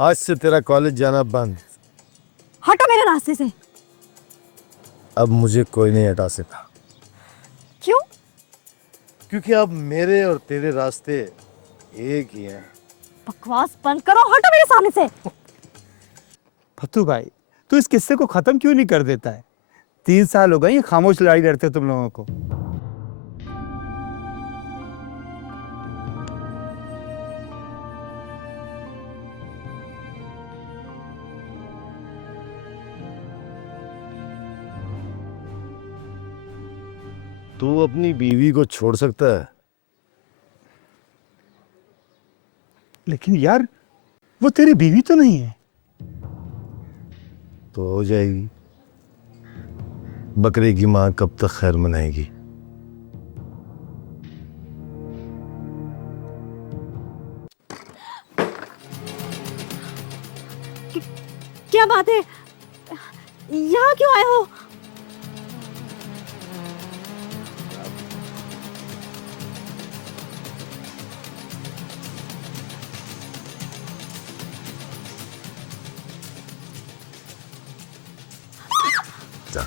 आज से तेरा कॉलेज जाना बंद। हटो मेरे रास्ते से। अब मुझे कोई नहीं हटा सकता, क्यों? क्योंकि अब मेरे और तेरे रास्ते एक ही हैं। बकवास बंद करो, हटो मेरे सामने से। फत्तू भाई, तू इस किस्से को खत्म क्यों नहीं कर देता है? 3 साल हो गए ये खामोश लड़ाई लड़ते तुम लोगों को। तू अपनी बीवी को छोड़ सकता है? लेकिन यार, वो तेरी बीवी तो नहीं है। तो हो जाएगी। बकरे की माँ कब तक खैर मनाएगी? क्या बात है? यहाँ क्यों आए हो? जा।